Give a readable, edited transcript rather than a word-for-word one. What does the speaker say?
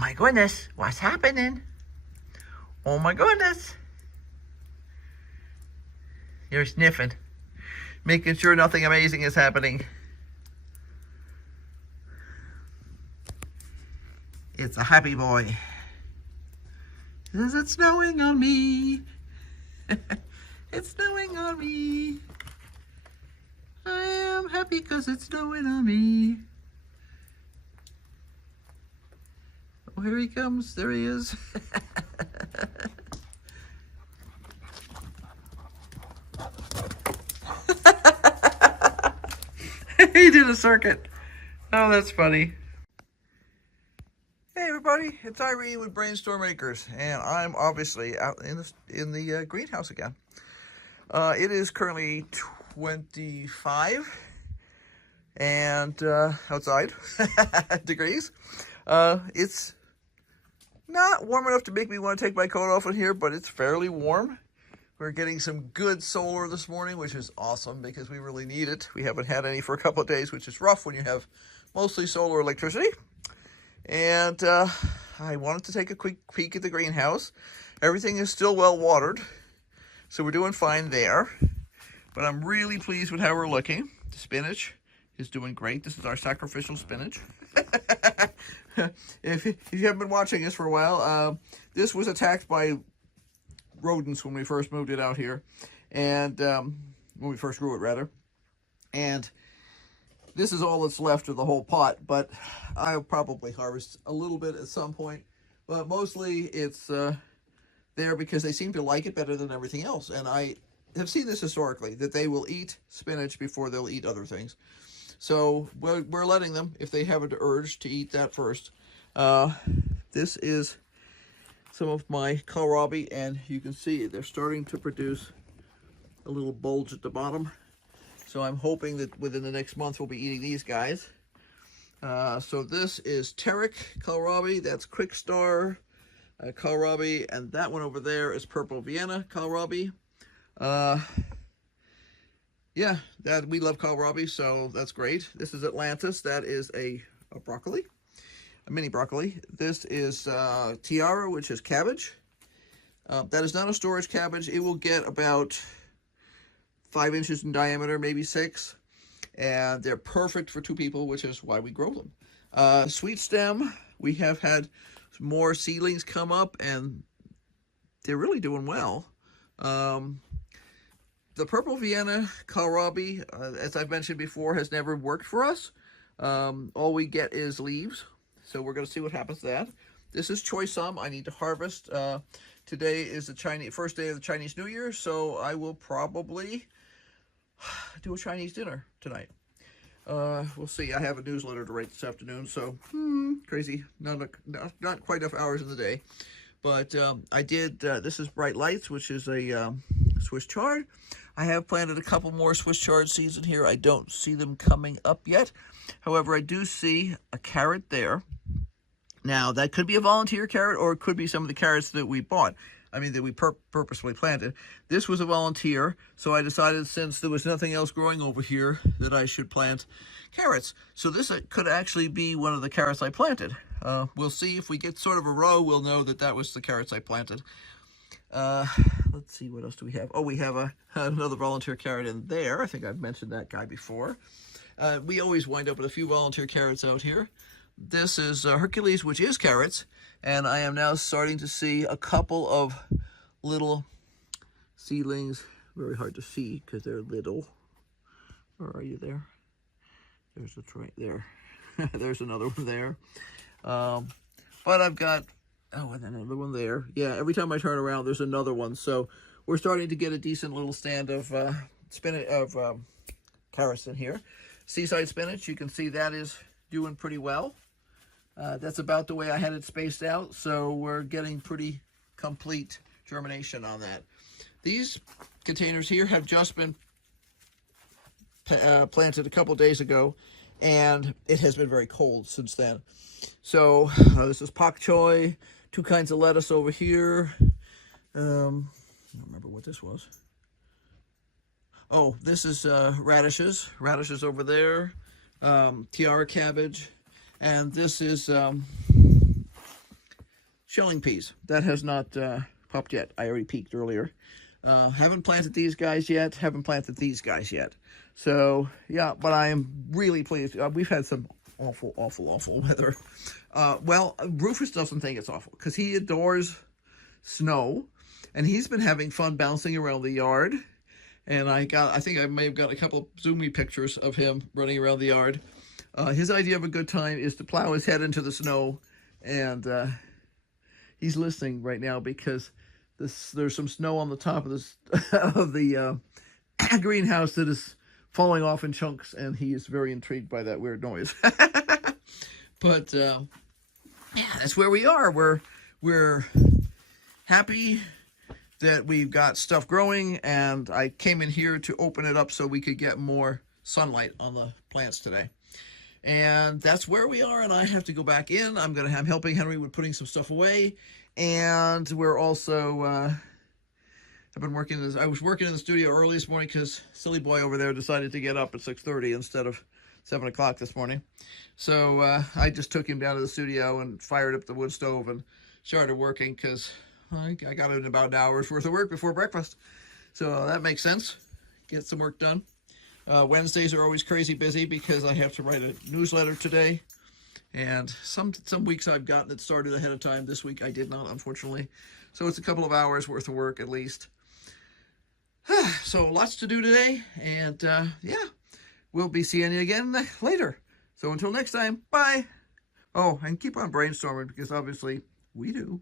my goodness, what's happening? Oh my goodness. You're sniffing, making sure nothing amazing is happening. It's a happy boy. Is it snowing on me? It's snowing on me. I am happy because it's snowing on me. Oh, here he comes. There he is. He did a circuit. Oh, that's funny. Hey everybody, it's Irene with BrainStormAcres, and I'm obviously out in the greenhouse again. It is currently 25 and outside degrees. It's not warm enough to make me want to take my coat off in here, but it's fairly warm. We're getting some good solar this morning, which is awesome because we really need it. We haven't had any for a couple of days, which is rough when you have mostly solar electricity. And I wanted to take a quick peek at the greenhouse. Everything is still well watered, so we're doing fine there. But I'm really pleased with how we're looking. The spinach is doing great. This is our sacrificial spinach. If you haven't been watching this for a while, this was attacked by rodents when we first moved it out here, and when we first grew it rather. And this is all that's left of the whole pot, but I'll probably harvest a little bit at some point. But mostly it's there because they seem to like it better than everything else. And I have seen this historically, that they will eat spinach before they'll eat other things. So we're letting them, if they have an urge, to eat that first. This is some of my kohlrabi, and you can see they're starting to produce a little bulge at the bottom. So I'm hoping that within the next month we'll be eating these guys. So this is Terek kohlrabi, that's Quick Star kohlrabi, and that one over there is Purple Vienna kohlrabi. Yeah, that we love kohlrabi, so that's great. This is Atlantis, that is a broccoli, a mini broccoli. This is Tiara, which is cabbage. That is not a storage cabbage. It will get about 5 inches in diameter, maybe 6, and they're perfect for 2 people, which is why we grow them. Sweet stem, we have had more seedlings come up, and they're really doing well. The Purple Vienna kohlrabi, as I've mentioned before, has never worked for us. All we get is leaves, so we're going to see what happens to that. This is Choy-sum. I need to harvest. Today is the first day of the Chinese New Year, so I will probably do a Chinese dinner tonight. We'll see. I have a newsletter to write this afternoon, so crazy. Not quite enough hours in the day. But I did, this is Bright Lights, which is a Swiss chard. I have planted a couple more Swiss chard seeds in here. I don't see them coming up yet. However, I do see a carrot there. Now, that could be a volunteer carrot, or it could be some of the carrots that we bought. I mean, that we purposely planted. This was a volunteer, so I decided, since there was nothing else growing over here, that I should plant carrots. So this could actually be one of the carrots I planted. We'll see. If we get sort of a row, we'll know that that was the carrots I planted. Let's see, what else do we have? Oh, we have another volunteer carrot in there. I think I've mentioned that guy before. We always wind up with a few volunteer carrots out here. This is Hercules, which is carrots, and I am now starting to see a couple of little seedlings. Very hard to see because they're little. Where are you there? There's a right there. There's another one there. But I've got, oh, and another one there. Yeah, every time I turn around, there's another one. So we're starting to get a decent little stand of carrots in here. Seaside spinach, you can see that is doing pretty well. That's about the way I had it spaced out, so we're getting pretty complete germination on that. These containers here have just been planted a couple days ago, and it has been very cold since then. So this is pak choi, 2 kinds of lettuce over here. I don't remember what this was. Oh, this is radishes over there, tiara cabbage, and this is shelling peas. That has not popped yet. I already peeked earlier. Haven't planted these guys yet. Haven't planted these guys yet. So, yeah, but I am really pleased. We've had some awful weather. Well, Rufus doesn't think it's awful because he adores snow, and he's been having fun bouncing around the yard. And I think I may have got a couple of zoomy pictures of him running around the yard. His idea of a good time is to plow his head into the snow, and he's listening right now because there's some snow on the top of this of the greenhouse that is falling off in chunks, and he is very intrigued by that weird noise. But yeah, that's where we are. We're happy that we've got stuff growing, and I came in here to open it up so we could get more sunlight on the plants today. And that's where we are, and I have to go back in. I'm helping Henry with putting some stuff away, and we're also I've been working I was working in the studio early this morning because silly boy over there decided to get up at 6:30 instead of 7 o'clock this morning. So I just took him down to the studio and fired up the wood stove and started working because I got in about an hour's worth of work before breakfast. So that makes sense. Get some work done. Wednesdays are always crazy busy because I have to write a newsletter today. And some weeks I've gotten it started ahead of time. This week I did not, unfortunately. So it's a couple of hours worth of work at least. So lots to do today. And yeah, we'll be seeing you again later. So until next time, bye. Oh, and keep on brainstorming because obviously we do.